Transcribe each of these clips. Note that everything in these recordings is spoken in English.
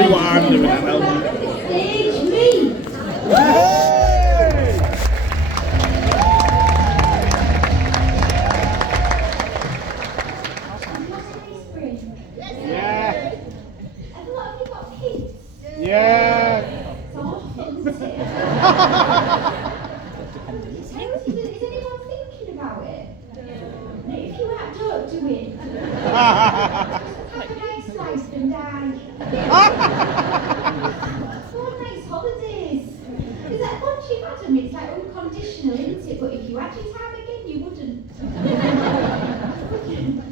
see what I'm doing then. Stage me. Yeah. Have a lot of you got kids? Yeah. It's awful, isn't it? Is anyone thinking about it? No, if you are, don't do it. Have a nice life and die. Go on nice holidays. Because like, once you've had them, it's like unconditional, isn't it? But if you had your time again, you wouldn't. Do you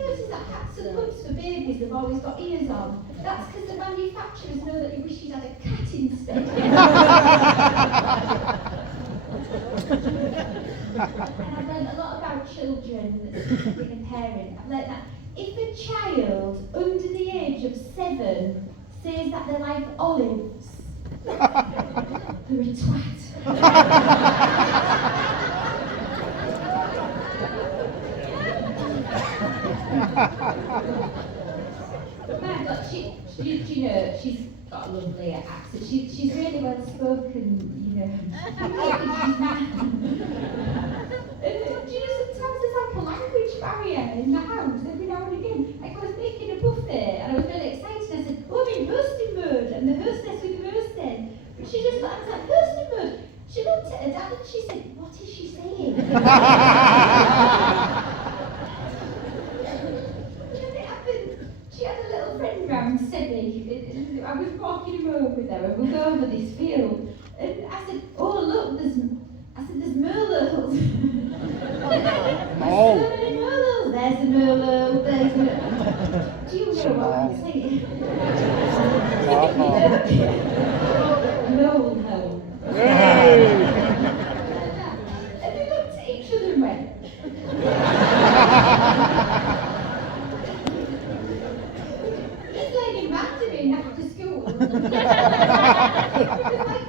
notice that hats and hoods for babies have always got ears on? That's because the manufacturers know that you wish you'd had a cat instead. And I've learned a lot about children, being a parent. I've learned that if a child under the age of 7 says that they like olives, they're a twat. Man, look, do you know, she's got a lovely accent. She's really well spoken, you know. She's mad. Do you know, sometimes there's like a language barrier in the house every now and again. Like I was making a buffet and I was really excited. I said, oh, I'm in roasting mode, and the hostess with the roasting. But she just I was like, roasting mode. She looked at her dad and she said, what is she saying? She had a little friend round Sebby. I was walking him home with her and we'll go over this field. And I said, oh look, there's merlots. Oh. So many merlots. There's a merlot, there's a merlot. Do you know what I'm saying? Mole hole. Hey. And they looked at each other and went. Mandarin after school. Because like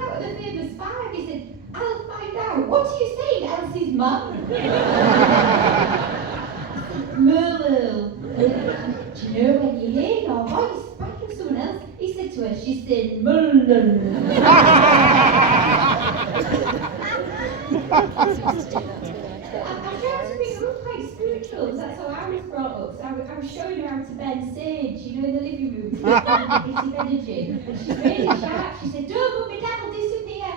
out of the famous 5, he said, I'll find out. What are you saying, Elsie's mum? Merle. Do you know when you hear your voice back from someone else? He said to her, she said, Merle. I'm trying to bring her up quite spiritual, that's how I was brought up. So I was showing her how to bend sage, you know, in the living room, negative energy. And she's really sharp. She said, don't, but my dad will disappear.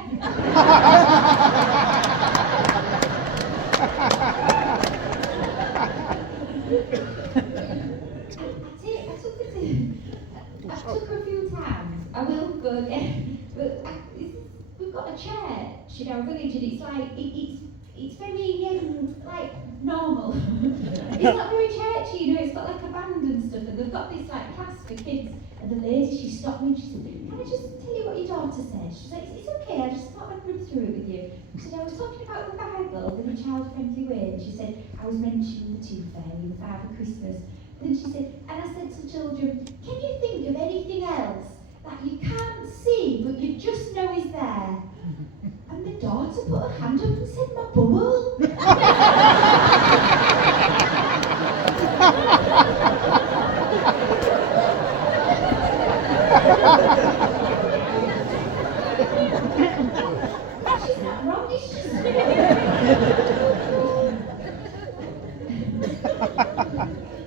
I took her a few times. I will go again. But we've got a church in our village and it's like, it's very, like, normal. It's not very churchy, you know, it's got like a band and stuff, and they've got this like class for kids. And the lady, she stopped me and she said, can I just tell you what your daughter said? She said, it's okay, I just thought I'd run through it with you. She said, I was talking about the Bible in a child-friendly way, and she said, I was mentioning the Tooth Fairy, the Father Christmas. Then she said, and I said to children, can you think of anything else that you can't see, but you just know is there? And my daughter put her hand up and said, my bubble. She's not wrong, it's just...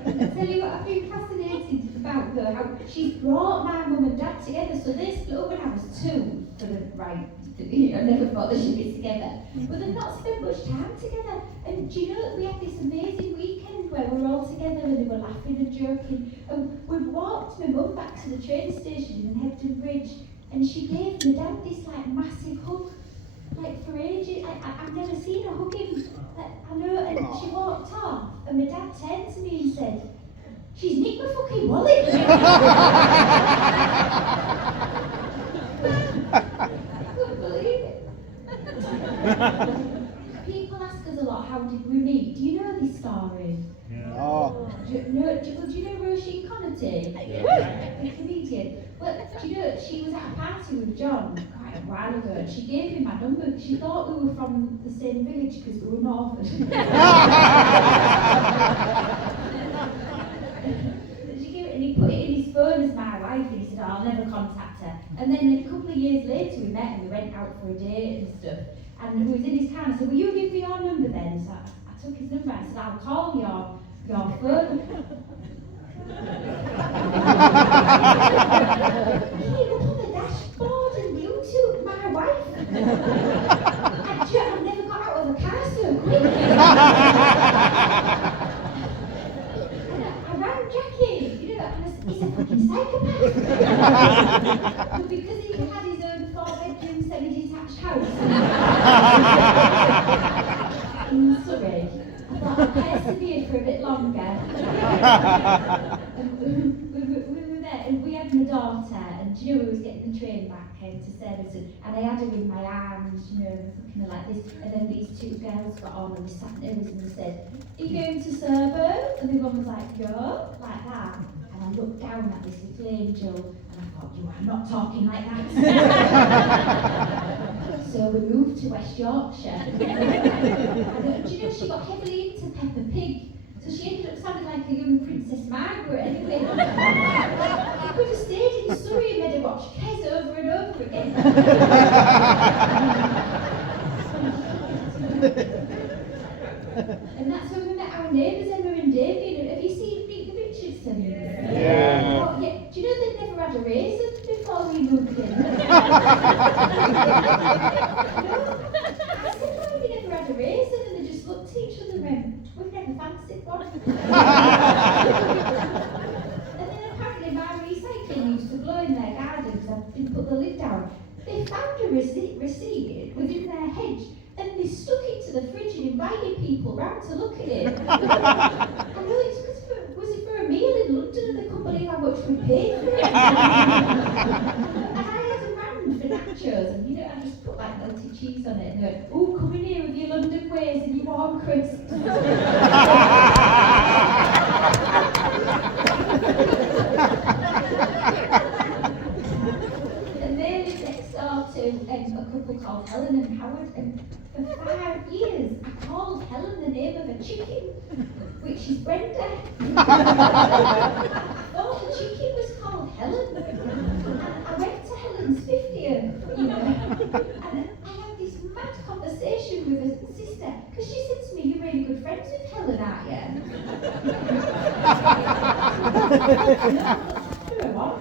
I tell you what, I've been fascinated about her, how she's brought my mum and dad together. So they split up when I was 2 for the right. I never thought they should be together. But they've not spent much time together. And do you know that we had this amazing weekend where we were all together and they were laughing and joking. And we walked my mum back to the train station in Hebden Bridge, and she gave my dad this like massive hug. Like for ages, I've never seen her hug him. Like, I know, and she walked off, and my dad turned to me and said, she's nicked my fucking wallet. I couldn't believe it. People ask us a lot, how did we meet? Do you know this story? Yeah. Oh. Do you know Roisin Connaughton? Yeah. The comedian. Well, do you know, she was at a party with John quite a while ago, and she gave him my number. She thought we were from the same village because we were Northern. She gave it, and he put it in his phone as my wife, and he said, oh, I'll never contact her. And then a couple of years later we met and we went out for a date and stuff. And he was in his car and I said, will you give me your number then? So I took his number and I said, I'll call your phone. He looked on the dashboard and YouTube my wife. I've never got out of the car so quick. I rang Jackie, you know, and I said, he's a fucking psychopath. But because he had his own 4-bedroom semi-detached house in Surrey, I thought I'd persevere for a bit longer. And we were there, and we had my daughter, and do you know, we was getting the train back to Surbiton, and I had her in my arms, you know, kind of like this, and then these two girls got on and we sat next and they said, are you going to Surbo? And the one was like, no, like that. And I looked down at this little angel, and I thought, you are not talking like that. So we moved to West Yorkshire. And, do you know, she got heavily into Peppa Pig. So she ended up sounding like a young Princess Margaret anyway. I could have stayed in Surrey and made her watch Kes over and over again. And that's when we met our neighbours, Emma and Damien. Have you seen Meet the Richardsons? Yeah. Oh, yeah. Do you know they'd never had a raisin before we moved in? No? I said, why have you never had a raisin? And they just looked at each other and went, we've never fancied one. And then apparently my recycling used to blow in their garden because I didn't put the lid down. They found a receipt within their hedge and they stuck it to the fridge and invited people round to look at it. I know it's because was it for a meal in London and they couldn't believe how much we paid for it. And I had a man for nachos and you know, I just put like melted cheese on it and went, oh, come in here with your London ways and your warm crisps. And they lived next door to a couple called Helen and Howard, and for 5 years I called Helen the name of a chicken, which is Brenda. I thought the chicken was called Helen. And I went to Helen's 50th, you know, and I had this mad conversation with her sister, because she said to me, you're really good friends with Helen, aren't you? No, what?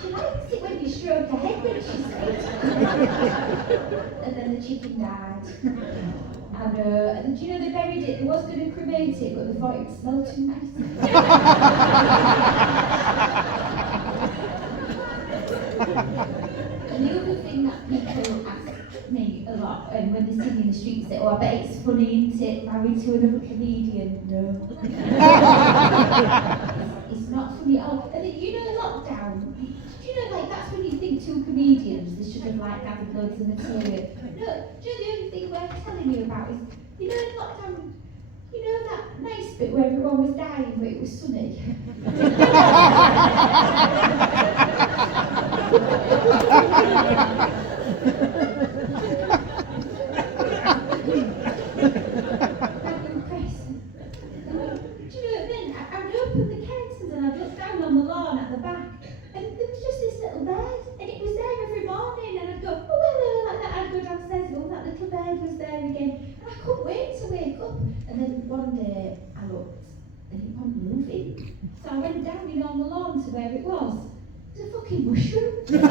She likes it when you stroke her head when she's sweet. And then the chicken died. And do you know they buried it? They was going to cremate it, but they thought it smelled too nice. And the other thing that people ask me a lot, and when they see me in the street, say, oh, I bet it's funny, isn't it, married to another comedian? No. It's not funny at all. And then, you know, lockdown, do you know, like, that's when you think two comedians, they should have, like, gathered loads of material. No, do you know the only thing worth telling you about is, you know, in lockdown, you know that nice bit where everyone was dying but it was sunny? One day I looked and it wasn't moving. So I went down on the lawn to where it was. It's a fucking mushroom. And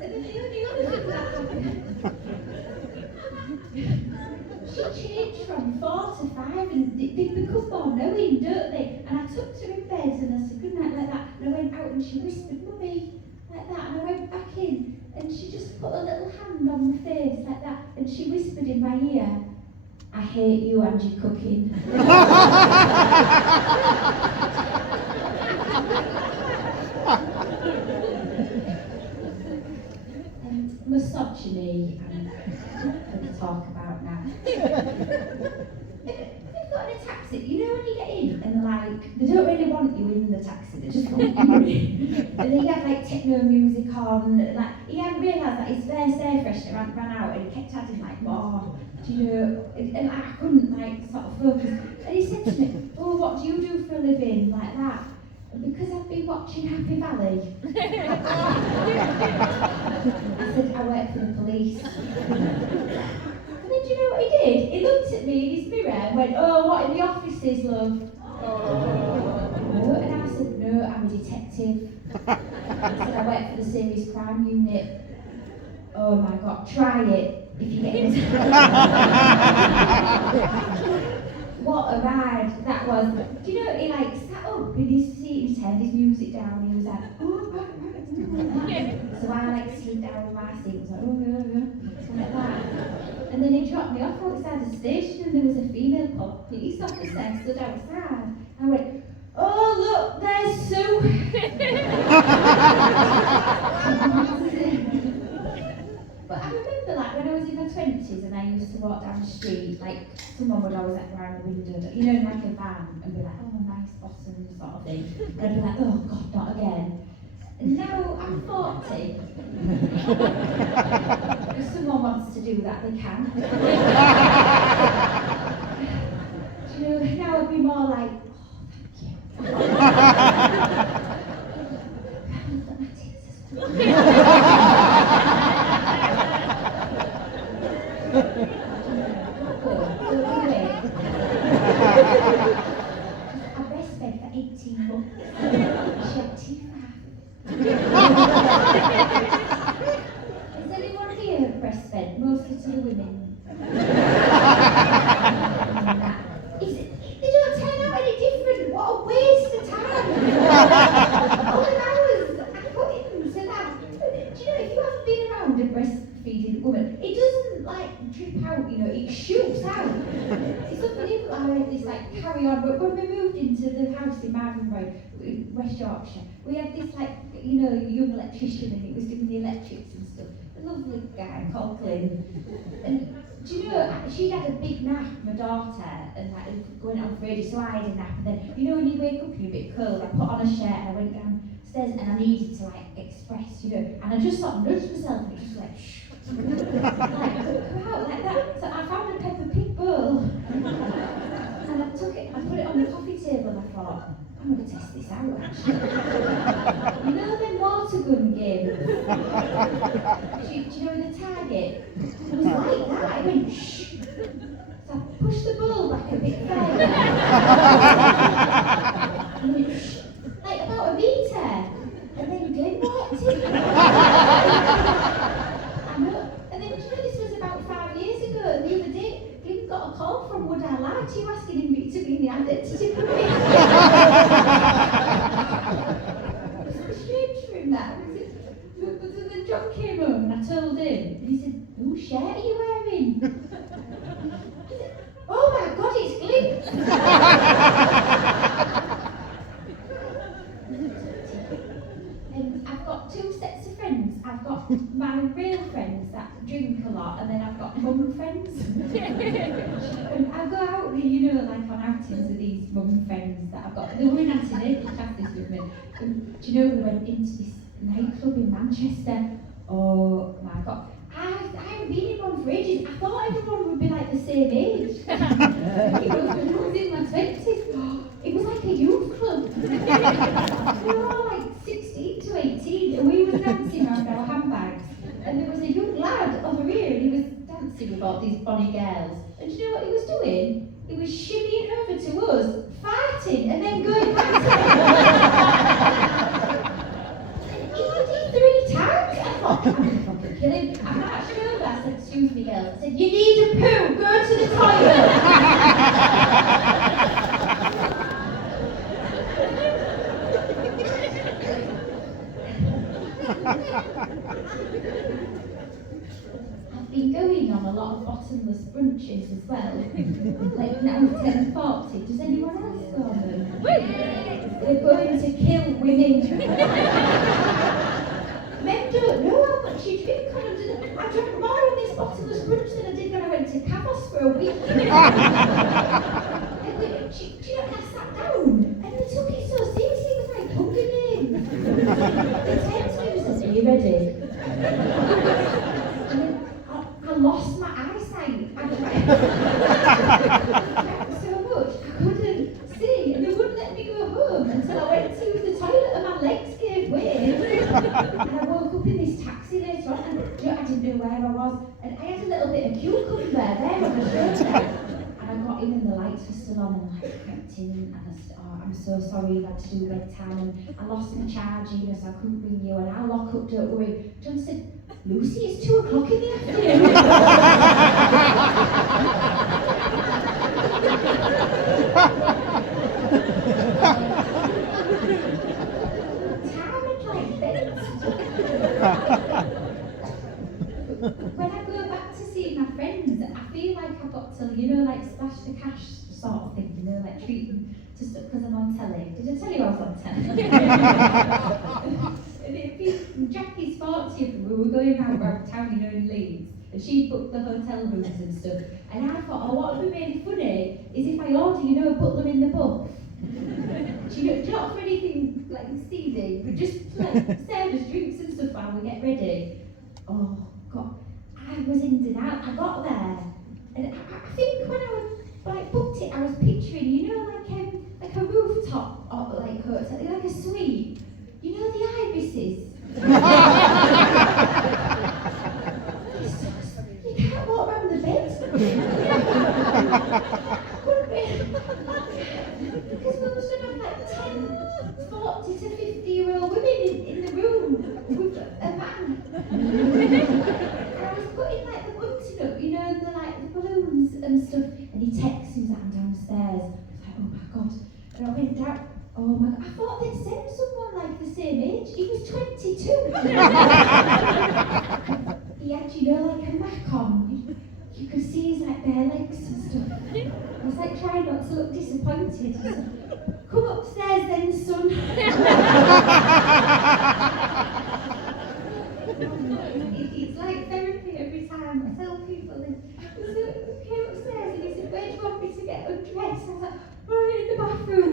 then the only other thing that happened, she changed from 4 to 5 and they become more knowing, don't they? And I tucked her in bed and I said good night like that. And I went out and she whispered, Mummy, like that. And I went back in and she just put a little hand on my face like that. And she whispered in my ear, I hate you and your cooking. And misogyny, I'm going to talk about now. They've got in a taxi, you know when you get in and they're like, they don't really want you in the taxi, they just want you in. And he had like techno music on, and like, he hadn't realised freshener ran out and he kept adding like more, do you know, and I couldn't like sort of focus. And he said to me, oh, what do you do for a living, like that? And because I've been watching Happy Valley, I said, I work for the police. And then do you know what he did? He looked at me in his mirror and went, oh, what in the offices, love? And I said, no, I'm a detective. I said, I work for the serious crime unit. Oh my God, try it if you get it. What a ride that was. Do you know, he like sat up in his seat, he turned his music down, he was like, oh, so I like slid down in my seat, was like, oh, like that. And then he dropped me off outside the station and there was a female police officer stood outside. I went, oh look, there's Sue. But I remember like when I was in my 20s and I used to walk down the street, like someone would always like round the window, you know, in like a van and be like, oh, nice bottom sort of thing. And I'd be like, oh God, not again. And now I'm 40. If someone wants to do that, they can. You know, now I'd be more like, oh, thank you. I breastfed for 18 months. She had teeth out. Has anyone here breastfed? Mostly to the women. They don't turn out any different. What a waste of time. All the hours I put into that. Do you know, if you haven't been around a breastfeeding woman, it doesn't like drip out, you know, it shoots out. It's unbelievable. I had this like carry on, but when we moved into the house in Marvin Road, West Yorkshire, we had this like, you know, young electrician and he was doing the electrics and stuff. A lovely guy called Glyn. And do you know, she'd had a big nap, my daughter, and like going on for ages, so I had a nap. And then, you know, when you wake up and you're a bit cold, I put on a shirt and I went downstairs and I needed to like express, you know, and I just sort of nudged myself and it was like, shh. Like, come out like that. So I found a Peppa Pig bowl and I took it, I put it on the coffee table and I thought, I'm going to test this out actually. You know them water gun games? Do you know the target? It was like that, I went shh. So I pushed the bowl back a bit further. And went shh, like about a metre. And then Glenn walked in. And then, do you know, this was about 5 years ago, and the other day, Glenn got a call from Would I Lie to You asking him to be in the identity parade. It was strange for him, that. But then John came home and I told him, and he said, whose shirt are you wearing? I said, oh my God, it's Glenn. I've got two sets of friends. I've got my real friends that drink a lot, and then I've got mum friends. And I go out, you know, like on outings with these mum friends that I've got. They were in Anthony, chat this with me. And do you know, we went into this nightclub in Manchester. Oh my God. I haven't been in one for ages. I thought everyone would be like the same age. When I was in my 20s. It was like a youth club. We were all like 16 to 18 and we were dancing around our handbags. And there was a young lad over here and he was dancing with all these bonny girls. And do you know what he was doing? He was shimmying over to us, farting and then going back to him. He did it 3 times. I thought, I'm going to fucking kill him. I marched over, I said, excuse me girls. I said, you need a poo, go to the toilet. I've been going on a lot of bottomless brunches as well. Like now 10:40. Does anyone else go on them? They're going to kill women. Men don't know how much you drink on them. I drank more on this bottomless brunch than I did when I went to Cavos for a week. Do you know, I sat down and they took it so seriously. It was like Hunger Games. They turned to me and said, are you ready? And then lost my eyesight. I so much I couldn't see, and they wouldn't let me go home until I went to the toilet and my legs gave way. And I woke up in this taxi later on, and I didn't know where I was, and I had a little bit of cucumber there on my shoulder. And I got in and the lights were still on, and I crept in, and I said, "Oh, I'm so sorry, I've had to do bedtime, and I lost my charger, so I couldn't ring you, and I'll lock up, don't worry." John said, "Lucy, it's 2 o'clock in the afternoon." Time had like bent. When I go back to see my friends, I feel like I've got to, like splash the cash sort of thing, like treat them to stuff because I'm on telly. Did I tell you I was on telly? And it'd be Jackie's 40th, and we were going around town, in Leeds, and she booked the hotel rooms and stuff. And I thought, oh, what would be really funny is if I order, butler in the buff. Not for anything like seedy, but just like serve us drinks and stuff while we get ready. Oh God, I was in and out. I got there, and I think when I was booked it, I was picturing, like a rooftop or like hotel, like a suite. The ibises. You can't walk around the bed. Because we must have like 10, 40 to 50-year-old women in the room with a man. And I was putting like the bunting up, and the balloons and stuff. And he texted me, I'm downstairs. I was like, oh my God. And I went down. Oh my God, I thought they'd send someone like the same age. He was 22. He had, like a Mac on. You could see his like bare legs and stuff. I was like trying not to look disappointed. I said, come upstairs then, son. It's like therapy every time I tell people this. So he came upstairs and he said, where do you want me to get undressed? I was like, in the bathroom.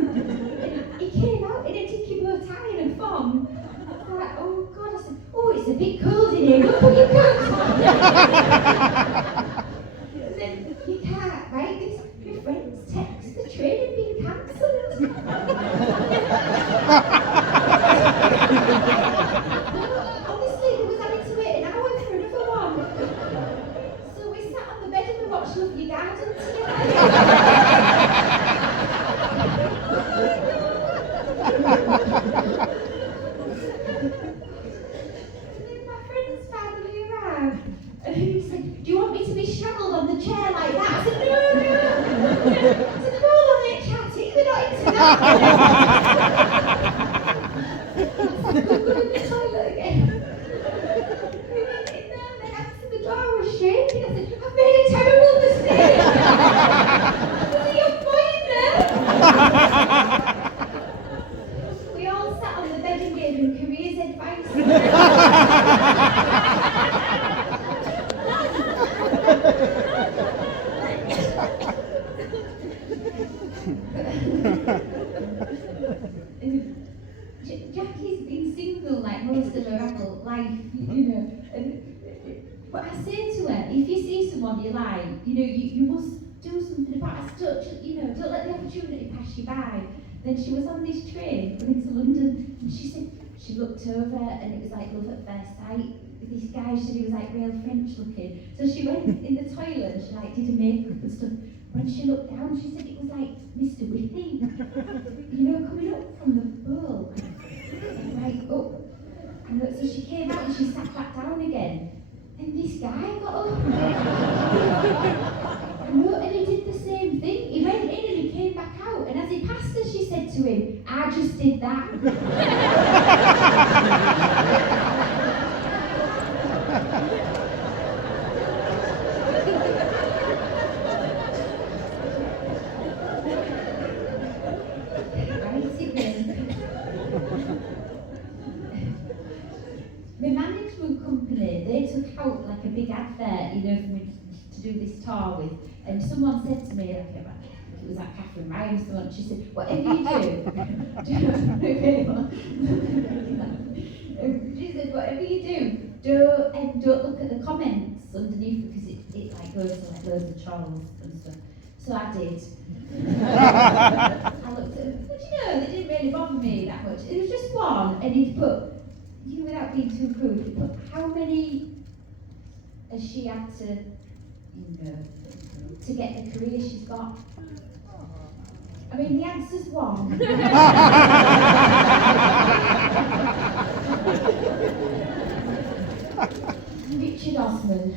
And he came out in a dicky bow tie and a thong. I was like, oh God. I said, oh, it's a bit cold in here. Go put your coat on. And then you can't, right? Your friends text the train had been cancelled. Honestly, they was having to wait an hour for another one. So we sat on the bed and we watched Lovely Garden together. And he said, do you want me to be straddled on the chair like that? I said, no. I said, they're all on their chatty, they're not into that. I said, we'll go in the toilet again. We went in there and then after the door was shaking, I said, I've made a terrible mistake. There's a young boy in there. We all sat on the bed and gave him careers advice. Jackie's been single like most of her adult life, but I say to her, if you see someone you like, you must do something about it. Don't let the opportunity pass you by. Then she was on this train going to London, and she said she looked over and it was like love at first sight. This guy, she said he was like real French looking. So she went in the toilet and she like did her makeup and stuff. When she looked down, she said it was like Mr. Whippy, coming up from the bowl, right up. And so she came out and she sat back down again. And this guy got up. And he did the same thing. He went in and he came back out. And as he passed her, she said to him, I just did that. The management company, they took out like a big advert, for me to do this tour with, and someone said to me, it was like Catherine Ryan or someone, she said, whatever you do, she said, whatever you do, don't look at the comments underneath because go to like loads of trolls and stuff. So I did. I looked at them, but you know, they didn't really bother me that much. It was just one, and he'd put, you know, without being too crude, he'd put how many has she had to, you know, to get the career she's got. I mean, the answer's one. Richard Osman.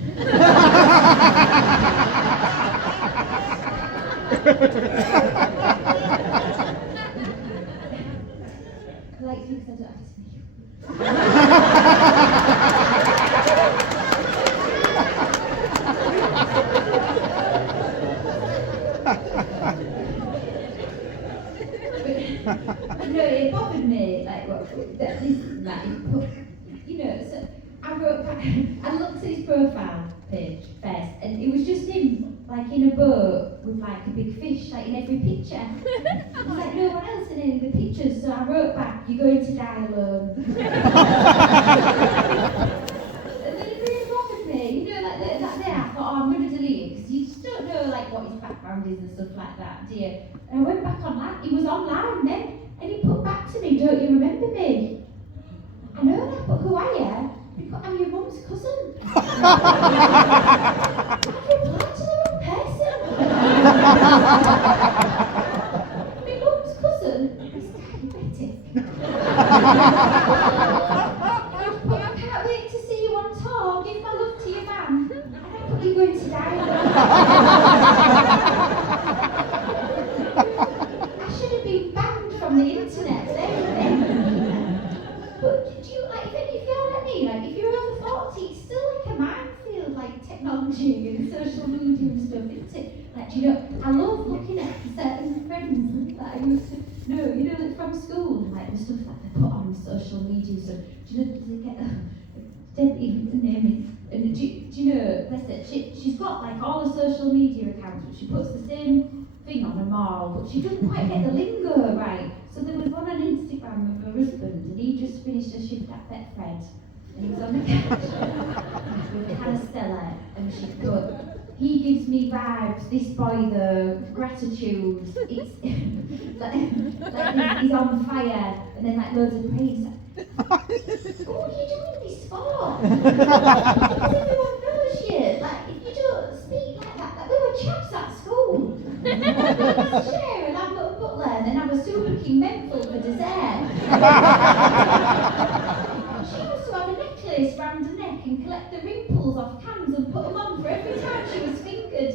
I like you because I don't have to speak. No, it bothered me, like, that this and that, you know, so I wrote back, I looked at his profile page first, and it was just him, like, in a boat with, like, a big fish, like, in every picture. There's, like, no one else in any of the pictures, so I wrote back, you're going to die alone. And then it really bothered me, you know, like, that day I thought, oh, I'm going to delete it, because you just don't know, like, what his background is and stuff like that, do you? And I went back online, he was online then, and he put back to me, don't you remember me? I know that, but who are you? Because I'm your mum's cousin. I've replied to the wrong person. My mum's cousin is diabetic. But I can't wait to see you on tour, give my love to your man, and I put you going to die. I should have been banned from the internet and everything. But do you, like, if you know what I mean, like, if you're over 40, it's still like a minefield, like technology and social media and stuff, isn't it? Like, do you know, I love looking at certain friends that I used to know, you know, like from school, like the stuff that they put on social media, so, do you know, they get, Debbie, the name is, and do you know, bless her, she's got like all the social media accounts, but she puts the same thing on them all, but she doesn't quite get the lingo right. So there was one on Instagram of her husband, and he just finished a shift at Betfred, and he was on the couch with Hannah Stella, and she put, he gives me vibes, this boy though, gratitude, it's like he's on fire, and then like loads of praise. What are you doing this for? Because everyone knows you. Like, if you don't speak like that, we were chaps at school. Chair, and I've got a butler, and then I'm a super king menthol for dessert. She used to have a necklace round her neck and collect the ripples off cans and put them on for every time she was fingered.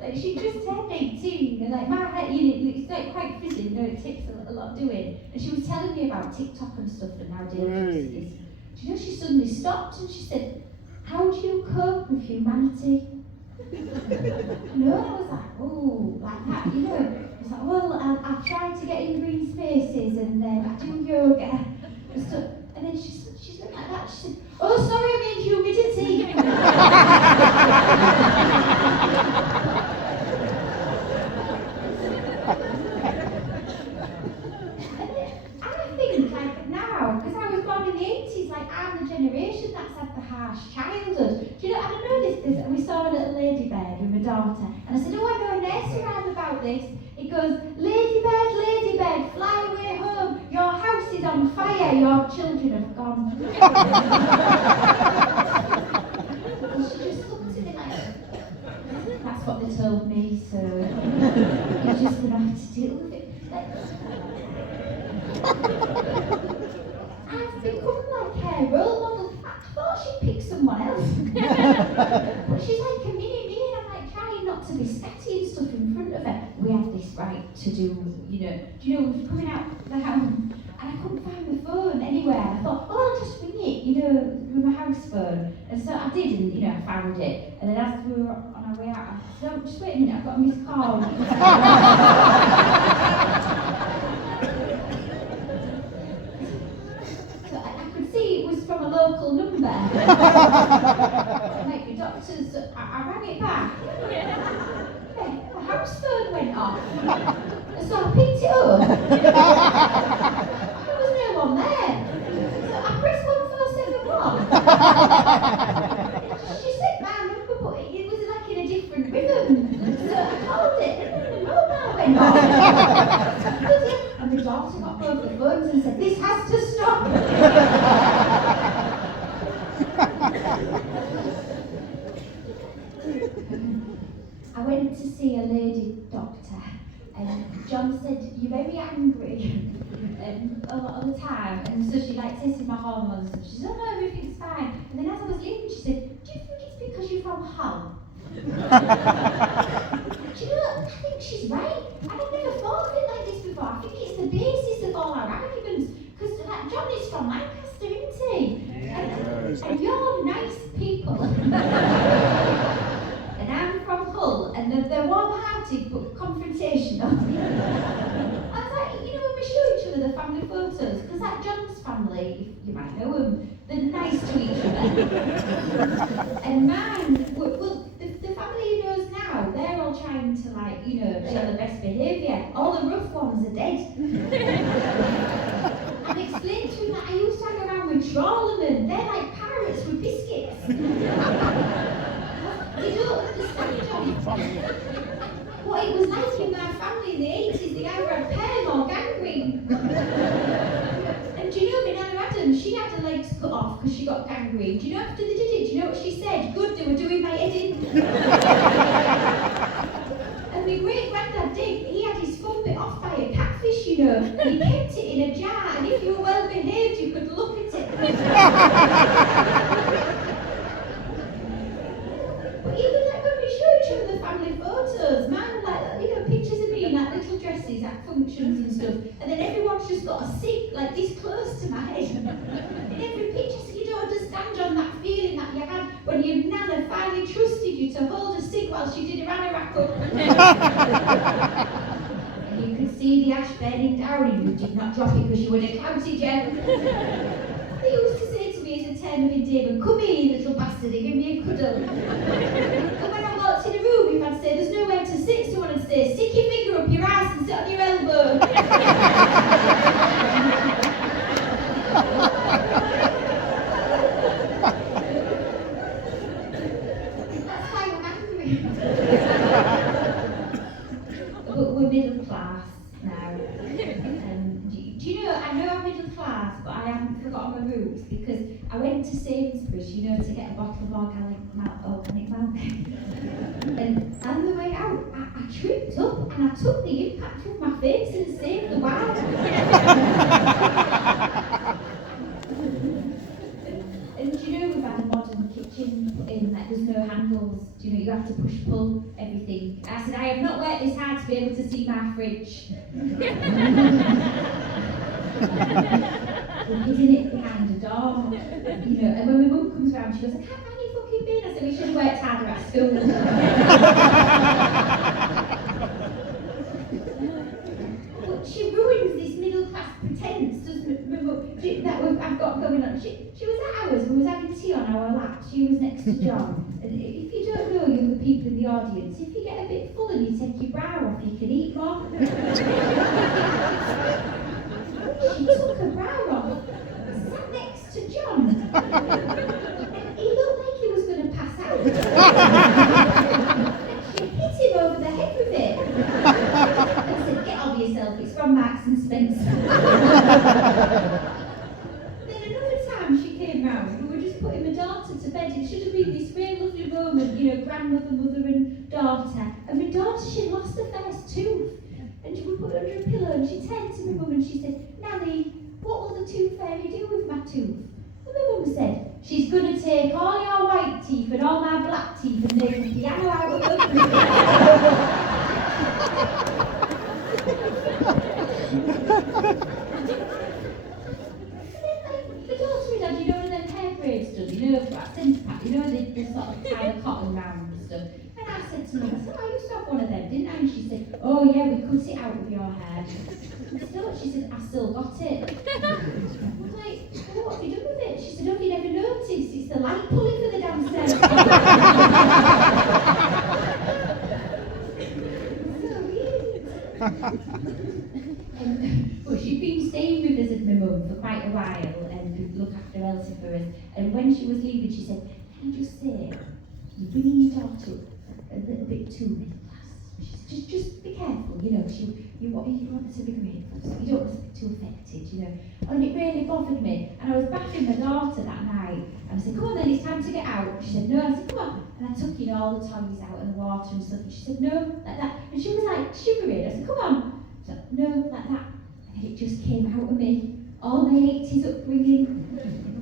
Like, she just turned 18, and like my head, you know, it's like quite busy, you know, it takes a lot doing. And she was telling me about TikTok and stuff and how dangerous it is. Do you know, she suddenly stopped and she said, how do you cope with humanity? You know, I was like, oh, like that, you know. I was like, well, I try to get in green spaces, and then I do yoga and stuff. And then she said like that, she said, oh, sorry, I mean humidity. I think, like, now, because I was born in the 80s, like, I'm the generation that's had the harsh childhood. Do you know, I don't know this, we saw a little ladybird with my daughter, and I said, oh, I know a nursery rhyme about this. It goes, ladybird, fly away home, your house is on fire, your children have gone. And she just looked at me like, that's what they told me, so you're just going to have to deal with it. Like, I've become like her role model. I thought she'd pick someone else. But she's like a mini me, and I'm like trying not to be scatty and stuff in front of her. We have this right to do, you know, we're coming out the house, and I couldn't find the phone anywhere. I thought, oh, I'll just ring it, you know, with my house phone. And so I did, and, you know, I found it. And then as we were on our way out, I said, oh, just wait a minute, I've got a missed call. So I could see it was from a local number. I'm like, the doctor's, I rang it back. Yeah, the house phone went off. So I picked it up. There was no one there. So I pressed 1471. She said my number, but it was like in a different rhythm. So I called it, and then the mobile went off. And my daughter got both the phones and said, this has to stop. I went to see a lady doctor, and John said, you're very angry a lot of the time, and so she like tested my hormones, and she said, oh no, everything's fine. And then as I was leaving, she said, do you think it's because you're from Hull? Do you know, I think she's right. I've never thought of it like this before. I think it's the basis of all our arguments, because like, John is from Lancaster, isn't he? And you're nice people. And I'm from Hull, and they're warm-hearted but confrontational. I was like, you know, when we show each other the family photos, because like John's family, you might know them, they're nice to each other. And mine, well, the family he knows now, they're all trying to like, you know, show the best behaviour. All the rough ones are dead. And explained to him that I used to hang around with trawlermen, they're like pirates with biscuits. You don't understand, John. What it was like in my family in the 80s, they either had perm or gangrene. And do you know, my Nana Adams, she had her legs cut off because she got gangrene. Do you know after they did it, do you know what she said? Good, they were doing my head in. And my great granddad Dick, he had his thumb bit off by a catfish, you know. And he kept it in a jar, and if you were well behaved, you could look at it. But even like when we show each other the family photos, mine were like, you know, pictures of me in like little dresses at functions and stuff, and then everyone's just got a cig like this close to my head. In every picture, so you don't understand, John, that feeling that you had when your nana finally trusted you to hold a cig while she did her anorak up. And you could see the ash burning down, and you did not drop it because you would have counted you. They used to say to me as a term of endearment, come here, you little bastard, and give me a cuddle. And when I walked in a room, if I'd say there's nowhere to sit, someone would say, stick your finger up your ass and sit on your elbow. That's why I'm angry. But we're middle class now. Do you know, I know I'm middle class, but I haven't forgotten my roots, because I went to Sainsbury's, you know, to get a bottle of organic milk. And on the way out, I tripped up and I took the impact of my face and saved the world. And do you know, we've had a modern kitchen put in, like there's no handles, do you know, you have to push-pull everything. I said, I have not worked this hard to be able to see my fridge. We're hiding it behind a door, you know, and when my mum comes round, she goes, I can't find your fucking bin. I said, we should have worked harder at school. But she ruins this middle class pretense, doesn't it? That I've got going on. She was at ours, we was having tea on our lap, she was next to John. And if you don't know younger people in the audience, if you get a bit full and you take your bra off, you can eat more. She took her bra off, sat next to John. He looked like he was going to pass out. She hit him over the head with it. And said, get on yourself, it's from Marks and Spencer. Then another time she came round, we were just putting my daughter to bed. It should have been this very lovely moment, you know, grandmother, mother and daughter. And my daughter, she'd lost her first tooth. And we put her under a pillow, and she turned to my mum and she said, Nanny, what will the tooth fairy do with my tooth? And my mum said, she's going to take all your white teeth and all my black teeth and make a piano out of them. The daughter had, you know, one of them hair braids done, you know, for that centre pack, you know, they sort of tie the cotton round and stuff. And I said to her, I said, I used to have one of them, didn't I? And she said, oh yeah, we cut it out of your hair. I said, oh, she said, I still got it. I was like, well, what have you done with it? She said, oh the light pulley for the damn stairs. So weird. But she'd been staying with us at my mum for quite a while and would look after Elsie for us. And when she was leaving, she said, "Can I just say, you're bringing your daughter up a little bit too middle class." She said, just be careful, you know, you want her to be grateful, so you don't want to be too affected, you know. And it really bothered me. And I was bathing my daughter that night, and I said, "Come on then, it's time to get out." She said, "No." I said, "Come on." And I took, you know, all the toys out and the water and stuff, and she said, "No," like that. And she was like shivering. I said, "Come on." She said, "No," like that. And it just came out of me. All my 80s upbringing,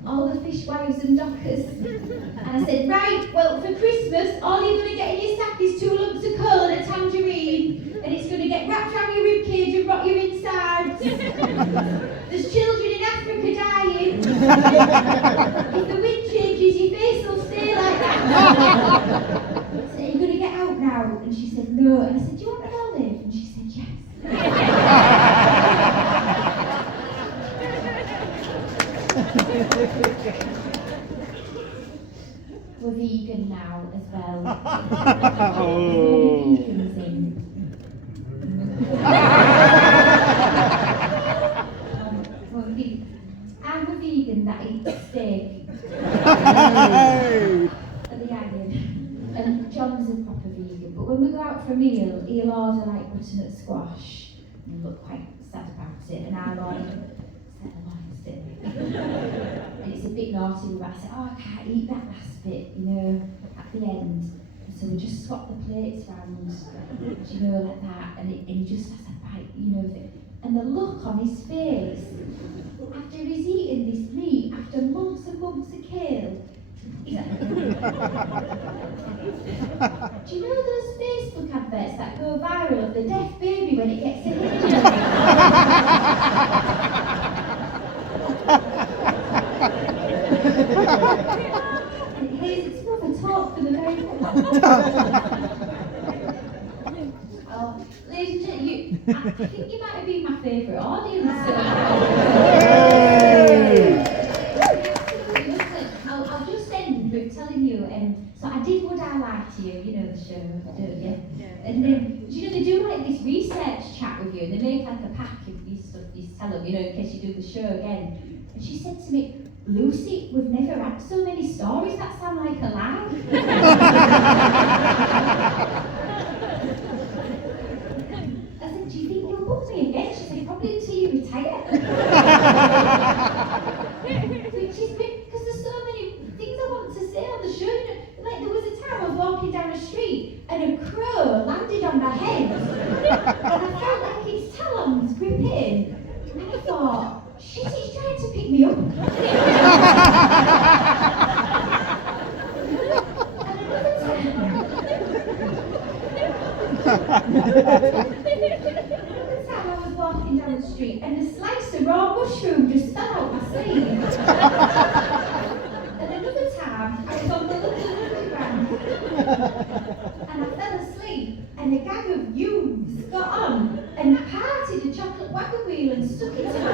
all the fishwives and dockers. And I said, "Right, well, for Christmas, all you're going to get in your sack is 2 lumps of coal and a tangerine, and it's going to get wrapped around your ribcage and rot your insides. There's children in Africa dying. If the wind changes, your face will stay like that." So you're going to get out now? And she said, "No." And I said, "Do you want an olive?" And she said, "Yes." We're vegan now as well. Oh. Vegans in. I'm a vegan that eats steak Hey. at the iron. And John's a proper vegan. But when we go out for a meal, he'll order like butternut squash and look quite sad about it. And I'll order sirloin steak. And it's a bit naughty, but I say, "Oh, I can't eat that last bit, you know, at the end." And so we just swap the plates round, you know, like that, and he just has a bite, you know, and the look on his face, after he's eaten this meat, after months and months of kale, he's like, do you know those Facebook adverts that go viral of the deaf baby when it gets a hit? It's not a talk for the very Oh, ladies and gentlemen, I think you might have been my favourite audience. Hey. I'll just end with telling you, so I did Would I Lie to You, you know the show, don't you? And then, do you know, they do like this research chat with you, and they make like a pack of these stuff, you tell them, you know, in case you do the show again. And she said to me, "Lucy, we've never had so many stories that sound like a lie." I said, "Do you think you'll book me again?" She said, "Probably until you retire." Which is because there's so many things I want to say on the show. You know, like there was a time I was walking down the street and a crow landed on my head. And I felt like its talons gripping. And I thought, shit, he's trying to pick me up. And another time I was walking down the street and a slice of raw mushroom just fell out my sleeve. And another time I was on the little underground and I fell asleep and a gang of youths got on and parted a chocolate wagon wheel and stuck it to my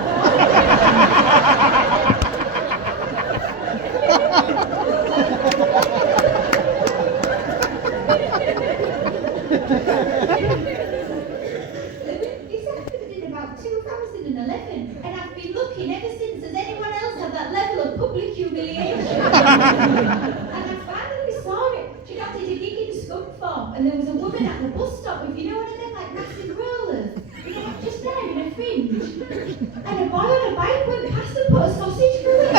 This happened in about 2011, and I've been looking ever since. Has anyone else had that level of public humiliation? And I finally saw it. Do you know, I did a gig in Scunthorpe, and there was a woman at the bus stop with, you know, one of them like massive rollers, you know, just there in a fringe. And a boy on a bike went past and put a sausage through it.